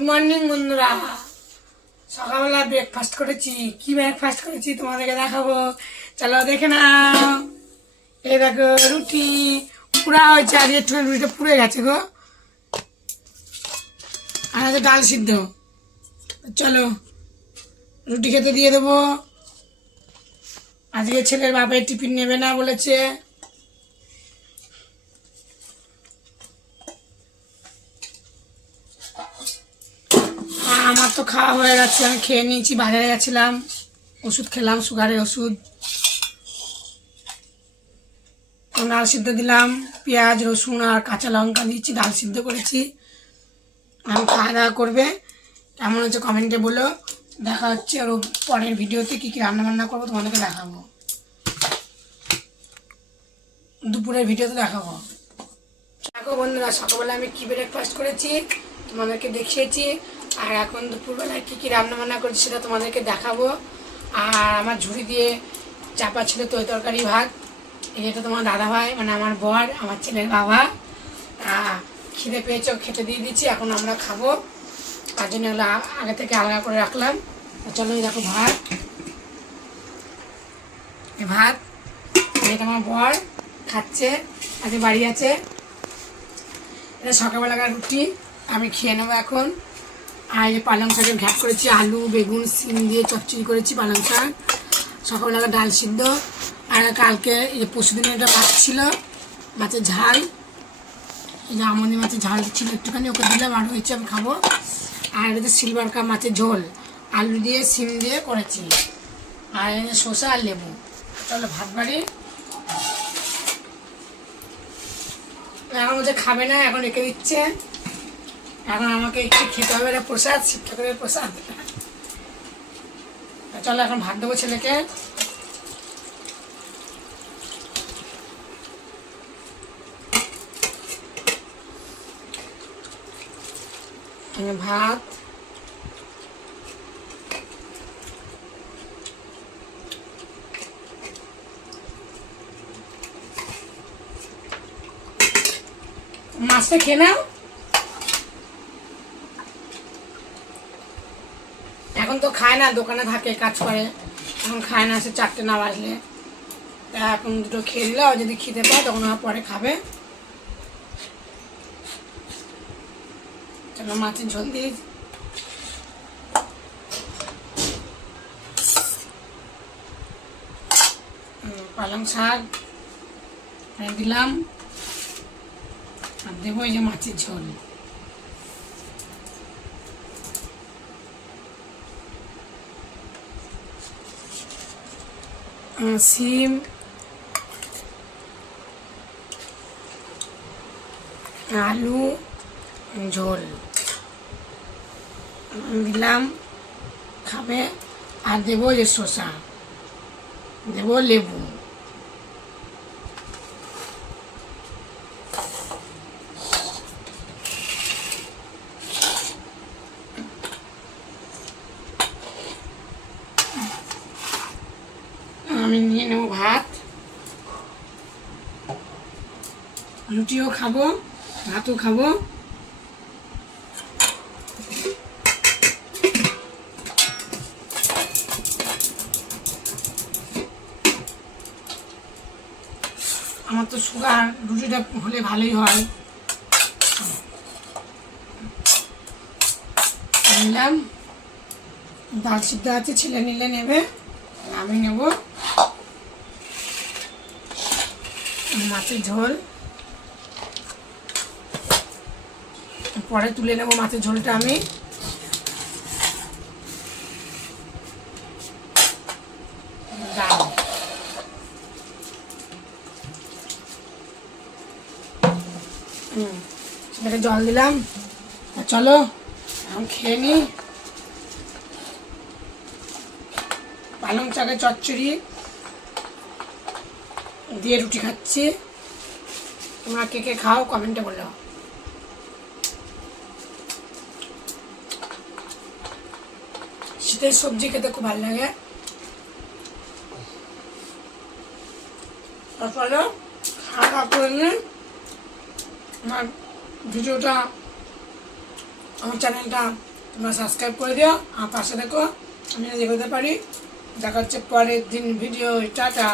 Good morning বন্ধুরা। সকালবেলা breakfast করেছি। কি ব্রেকফাস্ট করেছি তোমাদেরকে দেখাবো, চলো দেখে নাও। এই দেখো রুটি পুরা হয়েছে, আজকে একটু রুটিটা পুড়ে গেছে গো। আর আছে ডাল সিদ্ধ। চলো রুটি খেতে দিয়ে দেবো। আজকে ছেলের বাপের টিফিন নেবে না বলেছে। আমার তো খাওয়া হয়ে গেছে, আমি খেয়ে নিয়েছি। বাজারে গেছিলাম, ওষুধ খেলাম, সুগারের ওষুধ। ডাল সিদ্ধ দিলাম, পেঁয়াজ রসুন আর কাঁচা লঙ্কা দিয়েছি, ডাল সিদ্ধ করেছি। আমি খাওয়া দাওয়া করবে, কেমন হচ্ছে কমেন্টে বলো। দেখা হচ্ছে আরও পরের ভিডিওতে কী কী রান্নাবান্না করবো তোমাদেরকে দেখাবো, দুপুরের ভিডিওতে দেখাবো। দেখো বন্ধুরা, সকালবেলা আমি কী ব্রেকফাস্ট করেছি তোমাদেরকে দেখিয়েছি। আর এখন দুপুরবেলায় কী কী রান্নাবান্না করেছি সেটা তোমাদেরকে দেখাবো। আর আমার ঝুড়ি দিয়ে চাপা ছিল তৈ তরকারি ভাত। এটা তোমার দাদা ভাই মানে আমার বর, আমার ছেলের বাবা। খিদে পেয়েছে, খেতে দিয়ে দিচ্ছি, এখন আমরা খাবো। তার জন্য হলো আগে থেকে আলাদা করে রাখলাম। চলো এই দেখো ভাত, ভাত এটা আমার বর খাচ্ছে, আজকে বাড়ি আছে। এটা সকালবেলাকার রুটি, আমি খেয়ে নেবো এখন। আর এই যে পালং শাকের ঘ্যাট করেছি, আলু বেগুন সিম দিয়ে চচ্চড়ি করেছি, পালং শাক, সকালবেলা ডাল সিদ্ধ। আর কালকে এই যে পরশুদিনের একটা মাছ ছিল, মাছের ঝাল। এই যে আমাদের মাছের ঝাল ছিল একটুখানি, ওকে দিলাম, আর হয়েছে আমি খাবো। আর এটা সিলভার কাপ মাছের ঝোল আলু দিয়ে সিম দিয়ে করেছি। আর এই যে শসা আর লেবু। চলো ভাত বাড়ি। এখন বলছে খাবে না, এখন রেখে দিচ্ছে। এখন আমাকে একটু খেতে হবে, এটা প্রসাদ, শিব ঠাকুরের প্রসাদ। চলো এখন ভাত দেবো ছেলেকে। ভাত মাছটা খেয়ে নাও। এখন তো খায় না, দোকানে থাকে, কাজ করে, এখন খায় না, সে 4টে না বাজলে। তা এখন দুটো খেয়ে দিলে, যদি খিদে পায় তখন আমার পরে খাবে। চলো মাছের ঝোল দিয়ে পালং শাক দিলাম, আর দেবো এই যে মাছের ঝোল। সিম আলু ঝোল দিলাম, খাবে। আর দেবো যে শসা, দেবো লেবু। আমি নিয়ে নেবো ভাত, রুটিও খাবো, ভাতও খাবো। আমার তো সুগার, রুটিটা হলে ভালোই হয়। নিলাম, ডাল সিদ্ধ আছে, ছেলে নিলে নেবে, আমি নেব। মাছের ঝোল পরে তুলে নেব, মাছের ঝোলটা আমি। ডাল সেটাকে জল দিলাম। চলো আমি খেয়ে নিই। পালং শাকের চচ্চড়ি দিয়ে রুটি খাচ্ছি। তোমরা কে কে খাও কমেন্টে বলো। শীতের সবজি খেতে খুব ভালো লাগে। চলো খাওয়া দাওয়া করে নিয়ে আমার ভিডিওটা আমার চ্যানেলটা তোমরা সাবস্ক্রাইব করে দিও, আমার পাশে দেখো, আমি যেতে পারি। দেখা হচ্ছে পরের দিন ভিডিও। টাটা।